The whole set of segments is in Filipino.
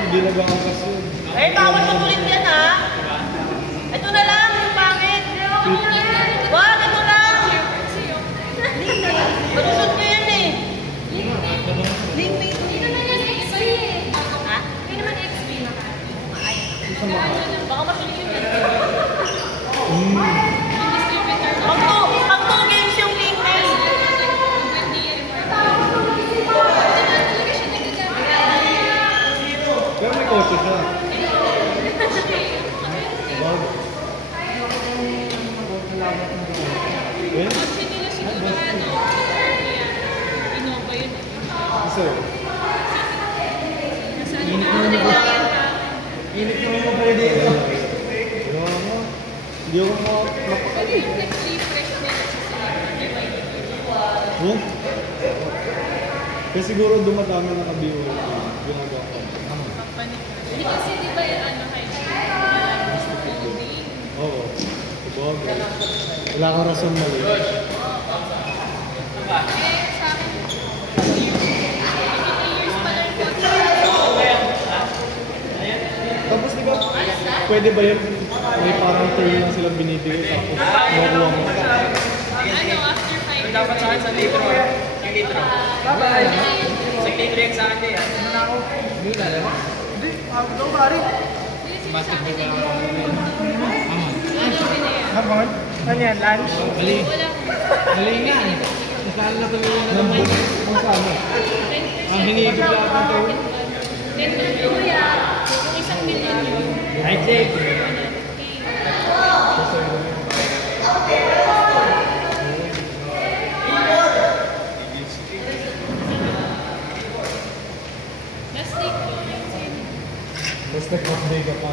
Hindi nag-aangkas yun. Eh, bawal mo ulit yan ha. Ito na lang, yung pangit. Wag, ito lang. Malusot ko yan eh. Hindi naman yan XP eh. Ha? Hindi naman XP na ka. Baka masulit yun eh. Pang 2 games yung link eh. Pero may kotse siya. Wag. Kotse nila siguro ano. Innova yun. Isa. Init naman mo pwede ito. Hindi ako mapakali. Nag-refresh nila sa sila. Huh? Kasi siguro dumadami na ka-viewer. Ginagawa ko. Hindi kasi di ba yung ano kayo? Coding. Oo. Sabagay. Wala kang rason mali. Eh, sa akin, 2 years pa lang kotse. Tapos di ba, pwede ba yun? May parang turn lang silang binibigay tapos makuha mo. Ano, after 5 years. Dapat sa akin sa litro. Isang litro. Isang litro yung sa akin eh. Ano na ako? Hindi na alam. Hindi. Ako daw pare. Basketball ka lang. Habang? Ano yan? Lunch? Wala. Mali nga. Nasaan na tuloy na naman. Ang sama. Ang hinihigit lang ang taon. Then, kuya, yung 1 million yun. Ay, Jake. Last week ko, Tapos nag-update ka pa.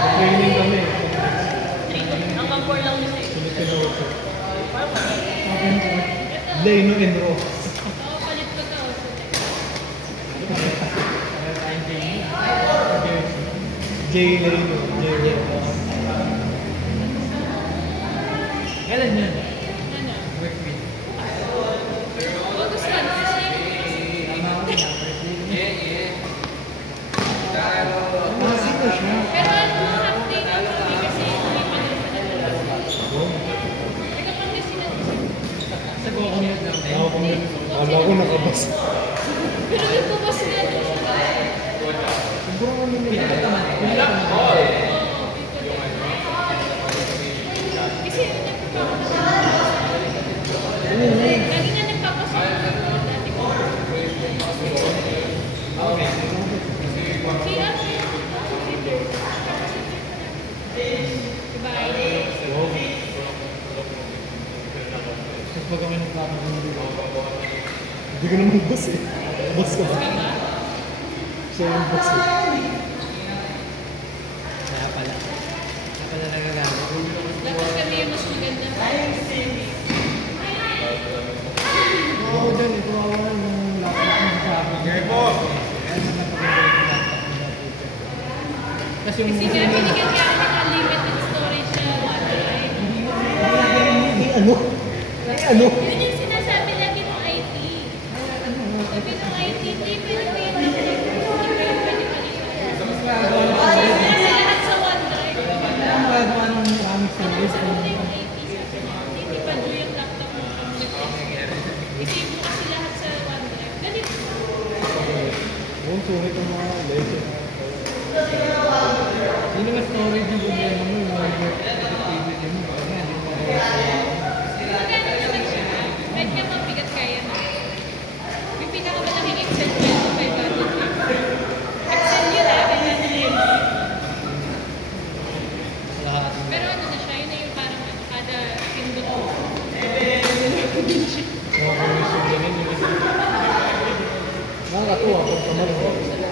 Training kami. 3 hanggang 4 lang nila eh. Pinitinood ko. Leno and Ro. oo, palit ko to. Jay Leno. Jay Leno. Kailan yun? Ano? Work week. August na. Sino siya? Pero ano, half day lang kami kasi may panahon na nalabas. Teka, Pangasinan. Sa go-commute lang. Wala ko nakabas. Pero yung bukas na doon siya. Siguro kami nila. Oo, people there. Kasi lagi nga nagpapasok ako dati ko. Si Ate, goodbye. Tapos pag kami nagkakaroon dito. Hindi ko naman boss eh. Boss ka ba? Siya yung boss eh. Kaya pala. Kaya pala nagagamit. Dapat kami yung mas maganda. Oo, dyan. Ito ako yung laptop ng sabi. Okay po. Kasi yung... Kasi nga binigyan niya kami ng limited storage na OneDrive. Ano? Ano? Yun yung sinasabi lagi ng IT. Sabi ng IT, hindi pwede ko yung laptop. Hindi pwede palitan. Kasi lahat sa OneDrive. Ang gagawa ng maraming service. Sabi ko yung IT, sabi niya, hindi pa doon yung laptop mo. Kasi mo kasi lahat sa OneDrive. Ganito. Yung sulit ang mga lesson. Hindi naman storage yung problema mo. Yung activity mo. Baka nga, hindi mo Maganda naman siya. Kahit nga mabigat kaya mo. Yung pinakamalaking Excel file ko, 500. Excel yun ah, 500. lahat. Pero ano na siya, yun na yung parang kada pindot mo. Nakakatuwa ako sa mga.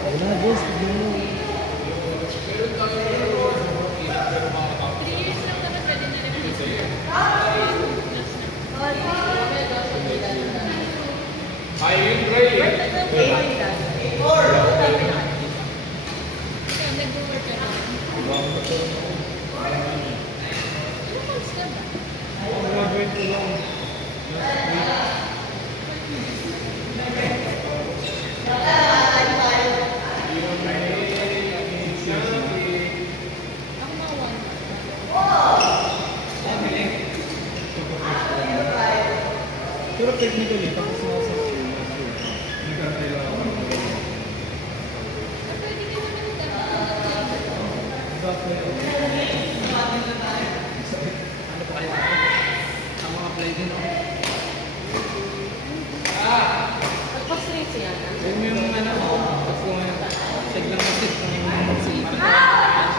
Wala, boss. Hindi mo. 3 years lang naman pwede na rin. Ikaw, nag-work ka na. Ilang months na ba? Graduate ko lang. Pero technically, tapos na sa school, nagkantay lang ako. Exactly. Ano pa kayo? Ang mga play din ako. Nagpa-straight siya. Yun yung ano, tapos kung check lang mag-sit kung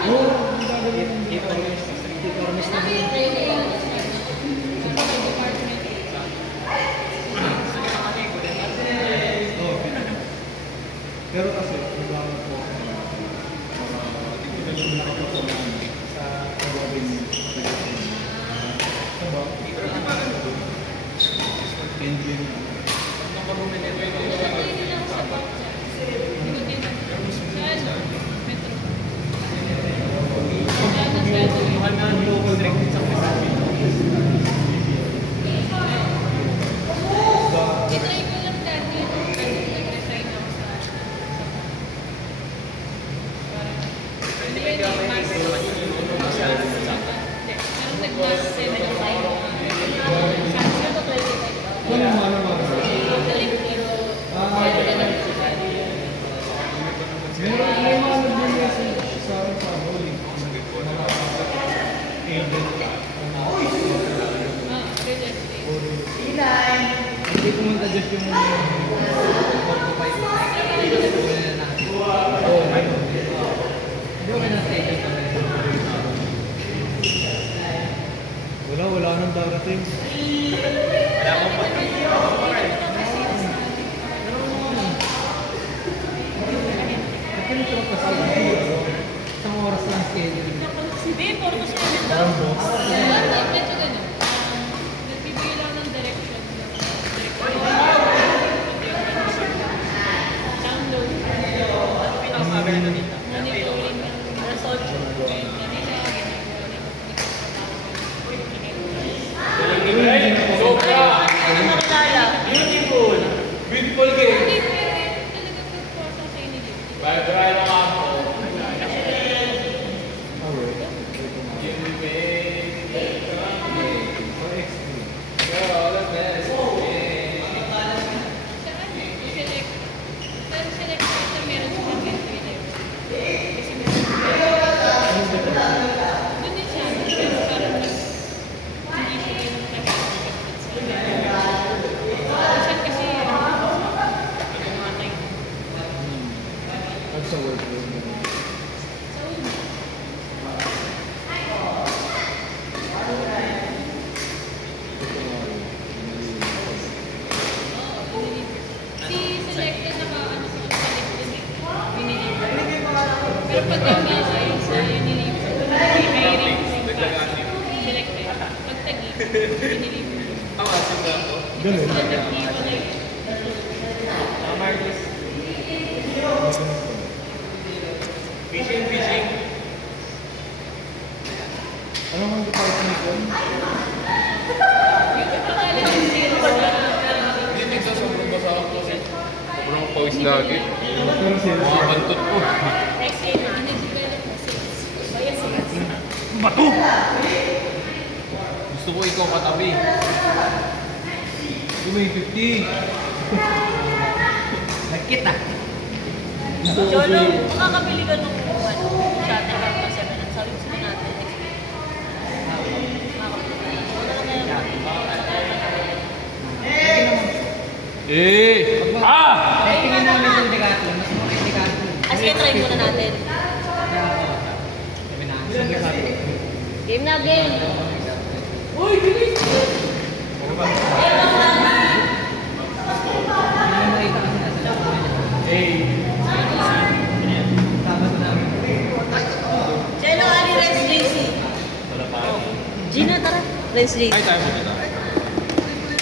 Oo, ang gagawin ng dito kami sa street. Dito kami sa Pero kasi, kailangan po hindi ko nakapasamaan sa gagawin diba? Ending na. I-try ko lang dati nag-resign ako sa hindi mas pero nag-mas 7 ang tayo Kung naman naman. Meron may mga nag-message sa akin sa bowling. Hindi pumunta dyan yung 4-5. Oo, ayun. Hindi ko na-stay dyan pa rin. Wala nang darating. Wala akong pa. Isang oras lang schedule. Hindi, puro ko siya yun daw. Parang boss. medyo ganun. Nagbibigay lang ng direction. Download. Pinakasabi dito. Monitoring ng Result. Ano nakilala? Beautiful! Beautiful game! Hindi talaga pagpasa sa inilip. Bye-bye lang ako. Select na meron sa Twitter. Kasi doon din siya, pero parang mas hindi siya yung minsan kasi matay. Sa work. Sa una. Si selected naka-ano sa balik dun eh. Biniliver. Pero pag kami sa Unilever, hiring selected. Pag tagi, biniliver. Ganun. Tapos nag-iwalay. Marcus. Fishing. Ano mang department ko? Yung pangalan ng sales na Hindi sa sobrang basa ako kasi sobrang pawis lagi. Pero sales Mga bantot po. Next game na. nag-develop na sales. Bayan sila. Bato! Gusto ko ikaw katabi. May 50. Nagkita. Cholo, makakabili ka nung shuttle lang pa 7 at sabi ko natin. Eh! Ah! Tingin mo ulit yung Decathlon. Mas mura yung Decathlon. As kaya try muna natin. Sabi na, sabi sa atin. Game na, game. Chelo, Ali, Renz, JC. Gina, tara. Renz, JC. Ay, tayo mo dito.